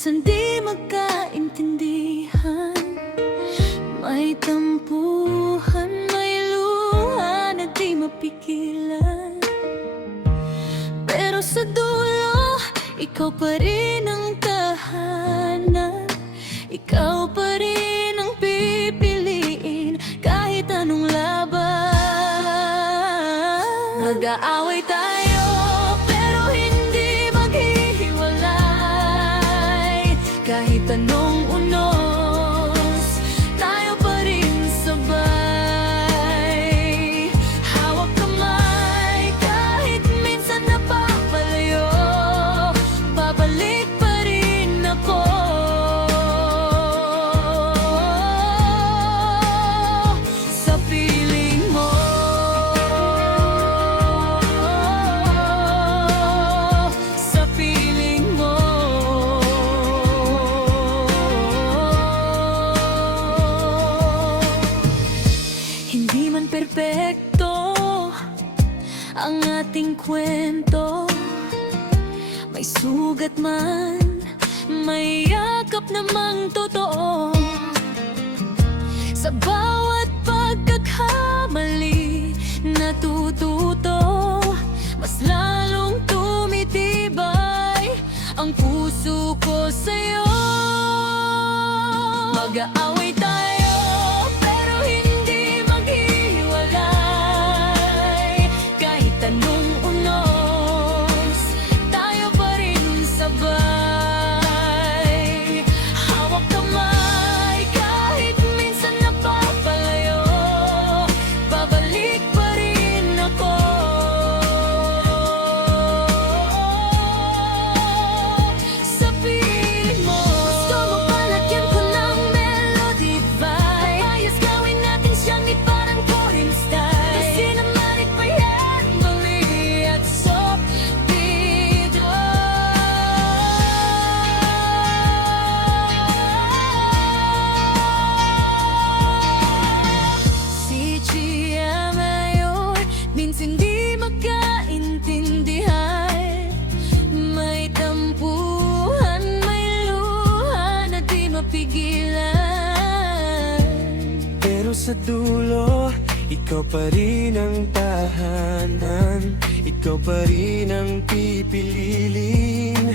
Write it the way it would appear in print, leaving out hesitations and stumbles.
minsan di magkaintindihan. May tampuhan, may luha na di mapigilan. Pero sa dulo, ikaw pa rin ang tahanan. Ikaw pa rin ang pipiliin kahit anong laban. Mag-aaway tayo pero hindi maghihiwalay. Kahit anong unos, tayo pa rin sabay. Hawak kamay kahit minsan napapalayo. Babalik pa rin ako sa piling mo. Sa piling mo. Hindi man perpekto ang ating kwento, may sugat man, may yakap namang totoo. Sa bawat pagkakamali natututo, mas lalong tumitibay ang puso ko sa'yo. Mag-aaway tayo pero hindi maghihiwalay. Kahit anong unos, tayo pa rin sabay. Hawak kamay kahit minsan napapalayo. Babalik pa rin ako sa piling mo. Gusto mo palagyan ko ng melody vibe. Ayos gawin natin siyang ni parang foreign style. The cinematic pa yan, mali at sopido. Si Gia Mayor, minsan di magkaintindihan. May tampuhan, may luha na di mapigilan. Pero sa dulo, ikaw pa rin ang tahanan. Ikaw pa rin ang pipiliin